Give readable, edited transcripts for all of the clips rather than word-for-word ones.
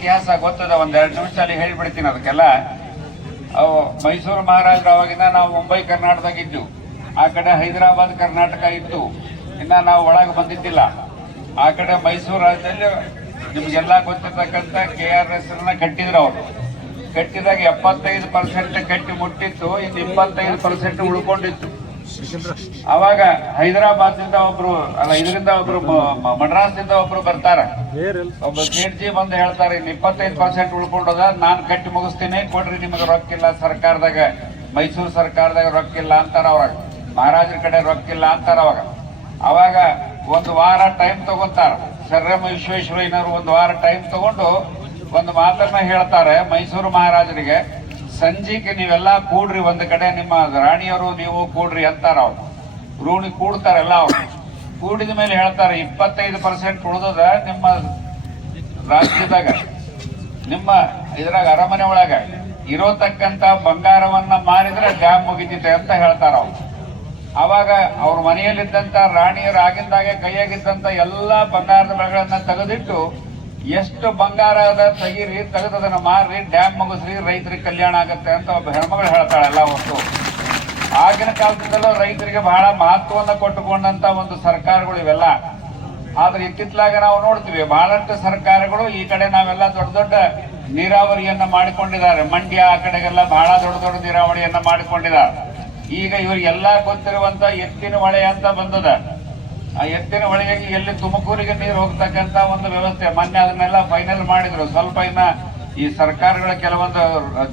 ಇತಿಹಾಸ ಗೊತ್ತದ, ಒಂದೆರಡು ನಿಮಿಷದಲ್ಲಿ ಹೇಳಿಬಿಡ್ತೀನಿ ಅದಕ್ಕೆಲ್ಲ. ಅವು ಮೈಸೂರು ಮಹಾರಾಜರು ಅವಾಗಿಂದ ನಾವು ಮುಂಬೈ ಕರ್ನಾಟಕದಾಗ ಇದ್ದು, ಆ ಕಡೆ ಹೈದರಾಬಾದ್ ಕರ್ನಾಟಕ ಇತ್ತು, ಇನ್ನ ನಾವು ಒಳಗೆ ಬಂದಿದ್ದಿಲ್ಲ. ಆ ಕಡೆ ಮೈಸೂರು ರಾಜ್ಯದಲ್ಲಿ ನಿಮ್ಗೆಲ್ಲ ಗೊತ್ತಿರ್ತಕ್ಕಂಥ KRS ಕಟ್ಟಿದ್ರು. ಅವರು ಕಟ್ಟಿದಾಗ 75% ಕಟ್ಟಿ ಮುಟ್ಟಿತ್ತು, ಇನ್ನು 25% ಉಳ್ಕೊಂಡಿತ್ತು. ಅವಾಗ ಹೈದರಾಬಾದ್ನಿಂದ ಒಬ್ರು ಅಲ್ಲ, ಇದರಿಂದ ಒಬ್ರು ಮಡ್ರಾಸ್ನಿಂದ ಒಬ್ರು ಬರ್ತಾರ, ಒಬ್ಬ ಸೇಠ್ಜಿ ಬಂದು ಹೇಳ್ತಾರೆ, ಇನ್ನು 25% ಉಳ್ಕೊಂಡದ, ನಾನು ಕಟ್ಟಿ ಮುಗಿಸ್ತೀನಿ, ಕೊಡ್ರಿ, ನಿಮಗೆ ರೊಕ್ಕಿಲ್ಲ ಸರ್ಕಾರದಾಗ, ಮೈಸೂರು ಸರ್ಕಾರದಾಗ ರೊಕ್ಕಿಲ್ಲ ಅಂತಾರ. ಅವಾಗ ಮಹಾರಾಜರ ಕಡೆ ರೊಕ್ಕಿಲ್ಲ ಅಂತಾರ. ಅವಾಗ ಒಂದು ವಾರ ಟೈಮ್ ತಗೊಂತಾರ. ಸರ್ ಎಂ ವಿಶ್ವೇಶ್ವರಯ್ಯನವರು ಒಂದು ವಾರ ಟೈಮ್ ತಗೊಂಡು ಒಂದು ಮಾತನ್ನ ಹೇಳ್ತಾರೆ ಮೈಸೂರು ಮಹಾರಾಜರಿಗೆ, ಸಂಜೆಗೆ ನೀವೆಲ್ಲ ಕೂಡ್ರಿ ಒಂದು ಕಡೆ, ನಿಮ್ಮ ರಾಣಿಯವರು ನೀವು ಕೂಡ್ರಿ ಅಂತಾರ. ಅವ್ರು ರೂಣಿ ಕೂಡ್ತಾರೆಲ್ಲ. ಅವ್ರು ಕೂಡಿದ ಮೇಲೆ ಹೇಳ್ತಾರೆ, 25% ಉಳಿದದ ನಿಮ್ಮ ರಾಜ್ಯದಾಗ, ನಿಮ್ಮ ಇದ್ರಾಗ ಅರಮನೆ ಒಳಗ ಇರೋತಕ್ಕಂತ ಬಂಗಾರವನ್ನ ಮಾರಿದ್ರೆ ಡ್ಯಾಮ್ ಮುಗಿತೈತೆ ಅಂತ ಹೇಳ್ತಾರ. ಅವ್ರು ಅವಾಗ ಅವ್ರ ಮನೆಯಲ್ಲಿದ್ದಂತ ರಾಣಿಯರು ಆಗಿಂದಾಗೆ ಕೈಯಾಗಿದ್ದಂತ ಎಲ್ಲಾ ಬಂಗಾರದ ಬೆಳೆಗಳನ್ನ ತೆಗೆದಿಟ್ಟು, ಎಷ್ಟು ಬಂಗಾರ ಅದ ತೆಗೀರಿ, ತೆಗೆದದನ್ನ ಮಾರ್ರಿ, ಡ್ಯಾಮ್ ಮುಗಿಸ್ರಿ, ರೈತರಿಗೆ ಕಲ್ಯಾಣ ಆಗತ್ತೆ ಅಂತ ಒಬ್ಬ ಹೆಣ್ಮಗಳು ಹೇಳ್ತಾಳೆ. ಎಲ್ಲ ಹೊತ್ತು ಆಗಿನ ಕಾಲದಿಂದಲೂ ರೈತರಿಗೆ ಬಹಳ ಮಹತ್ವವನ್ನು ಕೊಟ್ಟುಕೊಂಡಂತ ಒಂದು ಸರ್ಕಾರಗಳು ಇವೆಲ್ಲ. ಆದ್ರೆ ಇತ್ತಿತ್ತಲಾಗ ನಾವು ನೋಡ್ತೀವಿ, ಬಹಳಷ್ಟು ಸರ್ಕಾರಗಳು ಈ ಕಡೆ ನಾವೆಲ್ಲ ದೊಡ್ಡ ದೊಡ್ಡ ನೀರಾವರಿಯನ್ನ ಮಾಡಿಕೊಂಡಿದ್ದಾರೆ. ಮಂಡ್ಯ ಆ ಕಡೆಗೆಲ್ಲ ಬಹಳ ದೊಡ್ಡ ದೊಡ್ಡ ನೀರಾವರಿಯನ್ನ ಮಾಡಿಕೊಂಡಿದ್ದಾರೆ. ಈಗ ಇವ್ರಿಗೆಲ್ಲ ಗೊತ್ತಿರುವಂತ ಎತ್ತಿನ ಹೊಳೆ ಅಂತ ಬಂದದ. ಆ ಎತ್ತಿನ ಹೊಳೆಗೆ ಎಲ್ಲಿ ತುಮಕೂರಿಗೆ ನೀರು ಹೋಗ್ತಕ್ಕಂತ ಒಂದು ವ್ಯವಸ್ಥೆ ಮೊನ್ನೆ ಅದನ್ನೆಲ್ಲ ಫೈನಲ್ ಮಾಡಿದ್ರು. ಸ್ವಲ್ಪ ಇನ್ನ ಈ ಸರ್ಕಾರಗಳ ಕೆಲವೊಂದು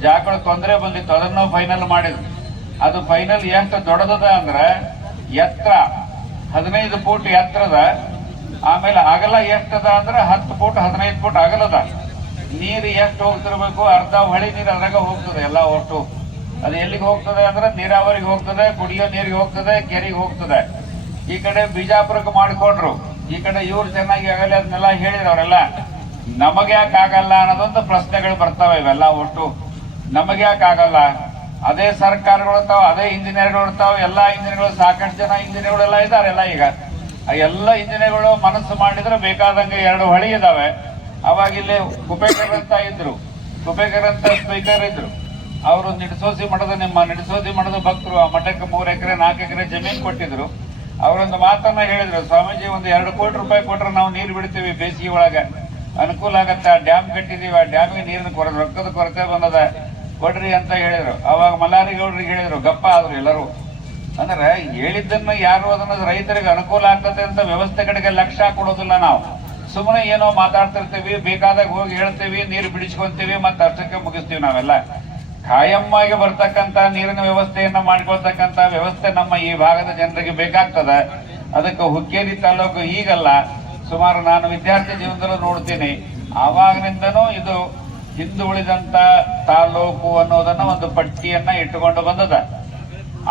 ಜಾಗಗಳು ತೊಂದರೆ ಬಂದಿತ್ತು, ಅದನ್ನು ಫೈನಲ್ ಮಾಡಿದ್ರು. ಅದು ಫೈನಲ್ ಎಷ್ಟು ದೊಡ್ಡದ ಅಂದ್ರೆ, ಎತ್ತರ 15 ಫೂಟ್ ಎತ್ತರದ, ಆಮೇಲೆ ಅಗಲ ಎಷ್ಟದ ಅಂದ್ರೆ 10 ಫೂಟ್ 15 ಫೂಟ್ ಅಗಲದ. ನೀರು ಎಷ್ಟು ಹೋಗ್ತಿರ್ಬೇಕು, ಅರ್ಧ ಹೊಳಿ ನೀರು ಅದ್ರಾಗ ಹೋಗ್ತದೆ ಎಲ್ಲ ಒಟ್ಟು. ಅದು ಎಲ್ಲಿಗೆ ಹೋಗ್ತದೆ ಅಂದ್ರೆ ನೀರಾವರಿಗೆ ಹೋಗ್ತದೆ, ಕುಡಿಯೋ ನೀರಿಗೆ ಹೋಗ್ತದೆ, ಕೆರೆಗೆ ಹೋಗ್ತದೆ. ಈ ಕಡೆ ಬಿಜಾಪುರಕ್ಕೆ ಮಾಡಿಕೊಂಡ್ರು, ಈ ಕಡೆ ಇವ್ರು ಚೆನ್ನಾಗಿ ಆಗಲಿ ಅದನ್ನೆಲ್ಲ ಹೇಳಿದವರೆಲ್ಲ. ನಮಗೆ ಯಾಕೆ ಆಗಲ್ಲ ಅನ್ನೋದೊಂದು ಪ್ರಶ್ನೆಗಳು ಬರ್ತಾವೆ. ಇವೆಲ್ಲ ಒಟ್ಟು ನಮಗೆ ಯಾಕೆ ಆಗಲ್ಲ? ಅದೇ ಸರ್ಕಾರಗಳು ಇರ್ತಾವ, ಅದೇ ಇಂಜಿನಿಯರ್ಗಳು ಇರ್ತಾವ, ಎಲ್ಲಾ ಇಂಜಿನಿಯರ್ಗಳು, ಸಾಕಷ್ಟು ಜನ ಇಂಜಿನಿಯರ್ಗಳೆಲ್ಲ ಇದಾರೆಲ್ಲ. ಈಗ ಎಲ್ಲ ಇಂಜಿನಿಯರ್ಗಳು ಮನಸ್ಸು ಮಾಡಿದ್ರೆ ಬೇಕಾದಂಗೆ 2 ಹೊಳಿ ಇದಾವೆ. ಅವಾಗ ಇಲ್ಲಿ ಕುಪೇಕರ್ ಅಂತ ಇದ್ರು, ಕುಪೇಕರ್ ಅಂತ ಸ್ಪೀಕರ್ ಇದ್ರು. ಅವರು ನಿಡಸೋಸಿ ಮಠದ ಭಕ್ತರು. ಆ ಮಠಕ್ಕೆ 3 ಎಕರೆ 4 ಎಕರೆ ಜಮೀನು ಕೊಟ್ಟಿದ್ರು. ಅವರೊಂದು ಮಾತನ್ನ ಹೇಳಿದ್ರು, ಸ್ವಾಮೀಜಿ ಒಂದು 2 ಕೋಟಿ ರೂಪಾಯಿ ಕೊಟ್ರೆ ನಾವು ನೀರು ಬಿಡ್ತೀವಿ, ಬೇಸಿಗೆ ಒಳಗೆ ಅನುಕೂಲ ಆಗತ್ತೆ. ಆ ಡ್ಯಾಮ್ ಕಟ್ಟಿದೀವಿ, ಆ ಡ್ಯಾಮಿಗೆ ನೀರಿನ ರೊಕ್ಕದ ಕೊರತೆ ಬಂದದ, ಕೊಡ್ರಿ ಅಂತ ಹೇಳಿದ್ರು. ಅವಾಗ ಮಲ್ಲಾರಿಗೌಡ್ರಿಗೆ ಹೇಳಿದ್ರು, ಗಪ್ಪ ಆದ್ರು ಎಲ್ಲರೂ. ಅಂದ್ರೆ ಹೇಳಿದ್ದನ್ನ ಯಾರು ಅದನ್ನ ರೈತರಿಗೆ ಅನುಕೂಲ ಆಗ್ತದೆ ಅಂತ ವ್ಯವಸ್ಥೆ ಕಡೆಗೆ ಲಕ್ಷ್ಯ ಕೊಡೋದಿಲ್ಲ. ನಾವು ಸುಮ್ಮನೆ ಏನೋ ಮಾತಾಡ್ತಿರ್ತೀವಿ, ಬೇಕಾದಾಗ ಹೋಗಿ ಹೇಳ್ತೀವಿ, ನೀರು ಬಿಡಿಸ್ಕೊಂತೀವಿ, ಮತ್ತೆ ಅಷ್ಟಕ್ಕೆ ಮುಗಿಸ್ತೀವಿ. ನಾವೆಲ್ಲ ಖಾಯಮ್ಮಾಗಿ ಬರ್ತಕ್ಕಂತ ನೀರಿನ ವ್ಯವಸ್ಥೆಯನ್ನ ಮಾಡಿಕೊಳ್ತಕ್ಕಂತ ವ್ಯವಸ್ಥೆ ನಮ್ಮ ಈ ಭಾಗದ ಜನರಿಗೆ ಬೇಕಾಗ್ತದೆ. ಅದಕ್ಕೆ ಹುಕ್ಕೇರಿ ತಾಲೂಕು ಈಗಲ್ಲ, ಸುಮಾರು ನಾನು ವಿದ್ಯಾರ್ಥಿ ಜೀವನದಲ್ಲೂ ನೋಡ್ತೀನಿ, ಆವಾಗಿನಿಂದನೂ ಇದು ಹಿಂದುಳಿದಂತ ತಾಲೂಕು ಅನ್ನೋದನ್ನ ಒಂದು ಪಟ್ಟಿಯನ್ನ ಇಟ್ಟುಕೊಂಡು ಬಂದದ.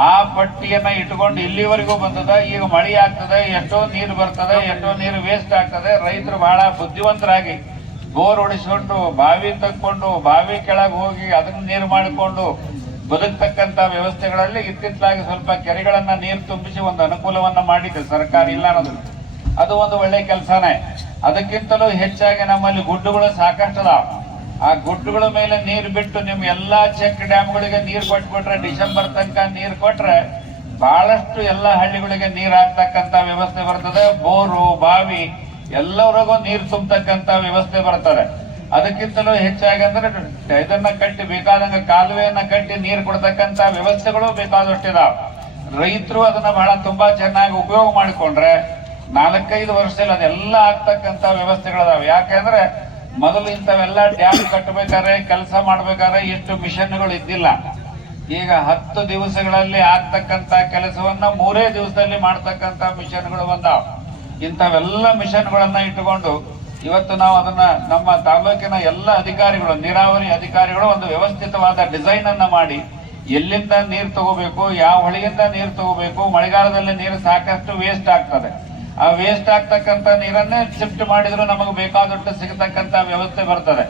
ಆ ಪಟ್ಟಿಯನ್ನ ಇಟ್ಟುಕೊಂಡು ಇಲ್ಲಿವರೆಗೂ ಬಂದದ. ಈಗ ಮಳೆ ಆಗ್ತದೆ, ಎಷ್ಟೋ ನೀರು ಬರ್ತದೆ, ಎಷ್ಟೋ ನೀರು ವೇಸ್ಟ್ ಆಗ್ತದೆ. ರೈತರು ಬಹಳ ಬುದ್ಧಿವಂತರಾಗಿ ಬೋರ್ ಹೊಡಿಸ್ಕೊಂಡು, ಬಾವಿ ತಕ್ಕೊಂಡು, ಬಾವಿ ಕೆಳಗೆ ಹೋಗಿ ಅದನ್ನ ನೀರು ಮಾಡಿಕೊಂಡು ಬದುಕ್ತಕ್ಕಂತ ವ್ಯವಸ್ಥೆಗಳಲ್ಲಿ ಇತ್ತಿತ್ತಲಾಗಿ ಸ್ವಲ್ಪ ಕೆರೆಗಳನ್ನ ನೀರು ತುಂಬಿಸಿ ಒಂದು ಅನುಕೂಲವನ್ನ ಮಾಡಿದೆ ಸರ್ಕಾರ. ಇಲ್ಲ ಅನ್ನೋದು ಅದು ಒಂದು ಒಳ್ಳೆ ಕೆಲಸನೇ. ಅದಕ್ಕಿಂತಲೂ ಹೆಚ್ಚಾಗಿ ನಮ್ಮಲ್ಲಿ ಗುಡ್ಡುಗಳು ಸಾಕಷ್ಟು ಅದಾವ. ಆ ಗುಡ್ಡುಗಳ ಮೇಲೆ ನೀರು ಬಿಟ್ಟು ನಿಮ್ ಎಲ್ಲಾ ಚೆಕ್ ಡ್ಯಾಮ್ಗಳಿಗೆ ನೀರು ಕೊಟ್ಬಿಟ್ರೆ, ಡಿಸೆಂಬರ್ ತನಕ ನೀರು ಕೊಟ್ರೆ ಬಹಳಷ್ಟು ಎಲ್ಲ ಹಳ್ಳಿಗಳಿಗೆ ನೀರು ಹಾಕ್ತಕ್ಕಂತ ವ್ಯವಸ್ಥೆ ಬರ್ತದೆ. ಬೋರು, ಬಾವಿ ಎಲ್ಲರಿಗೂ ನೀರು ತುಂಬತಕ್ಕಂತ ವ್ಯವಸ್ಥೆ ಬರ್ತದೆ. ಅದಕ್ಕಿಂತಲೂ ಹೆಚ್ಚಾಗಿ ಅಂದ್ರೆ ಇದನ್ನ ಕಟ್ಟಿ ಬೇಕಾದಂಗ ಕಾಲುವೆಯನ್ನ ಕಟ್ಟಿ ನೀರು ಕೊಡ್ತಕ್ಕಂತ ವ್ಯವಸ್ಥೆಗಳು ಬೇಕಾದಷ್ಟಿದಾವ. ರೈತರು ಅದನ್ನ ಬಹಳ ತುಂಬಾ ಚೆನ್ನಾಗಿ ಉಪಯೋಗ ಮಾಡಿಕೊಂಡ್ರೆ 4-5 ವರ್ಷದಲ್ಲಿ ಅದೆಲ್ಲ ಆಗ್ತಕ್ಕಂತ ವ್ಯವಸ್ಥೆಗಳದಾವೆ. ಯಾಕೆಂದ್ರೆ ಮೊದಲು ಇಂಥವೆಲ್ಲ ಡ್ಯಾಮ್ ಕಟ್ಟಬೇಕಾದ್ರೆ, ಕೆಲಸ ಮಾಡ್ಬೇಕಾದ್ರೆ ಎಷ್ಟು ಮಿಷನ್ಗಳು ಇದ್ದಿಲ್ಲ. ಈಗ 10 ದಿವಸಗಳಲ್ಲಿ ಆಗ್ತಕ್ಕಂತ ಕೆಲಸವನ್ನ 3 ದಿವಸದಲ್ಲಿ ಮಾಡ್ತಕ್ಕಂತ ಮಿಷನ್ಗಳು ಬಂದಾವ. ಇಂಥವೆಲ್ಲ ಮಿಷನ್ಗಳನ್ನ ಇಟ್ಟುಕೊಂಡು ಇವತ್ತು ನಾವು ಅದನ್ನ ನಮ್ಮ ತಾಲೂಕಿನ ಎಲ್ಲ ಅಧಿಕಾರಿಗಳು, ನೀರಾವರಿ ಅಧಿಕಾರಿಗಳು ಒಂದು ವ್ಯವಸ್ಥಿತವಾದ ಡಿಸೈನ್ ಅನ್ನ ಮಾಡಿ, ಎಲ್ಲಿಂದ ನೀರು ತಗೋಬೇಕು, ಯಾವ ಹೊಳೆಯಿಂದ ನೀರು ತಗೋಬೇಕು, ಮಳೆಗಾಲದಲ್ಲಿ ನೀರು ಸಾಕಷ್ಟು ವೇಸ್ಟ್ ಆಗ್ತದೆ, ಆ ವೇಸ್ಟ್ ಆಗ್ತಕ್ಕಂತ ನೀರನ್ನೇ ಶಿಫ್ಟ್ ಮಾಡಿದ್ರು ನಮಗೆ ಬೇಕಾದಷ್ಟು ಸಿಗತಕ್ಕಂತ ವ್ಯವಸ್ಥೆ ಬರ್ತದೆ.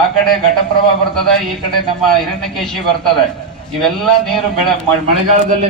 ಆ ಕಡೆ ಘಟಪ್ರಭಾ ಬರ್ತದೆ, ಈ ಕಡೆ ನಮ್ಮ ಹಿರಣ್ಯಕೇಶಿ ಬರ್ತದೆ. ಇವೆಲ್ಲ ನೀರು ಮಳೆಗಾಲದಲ್ಲಿ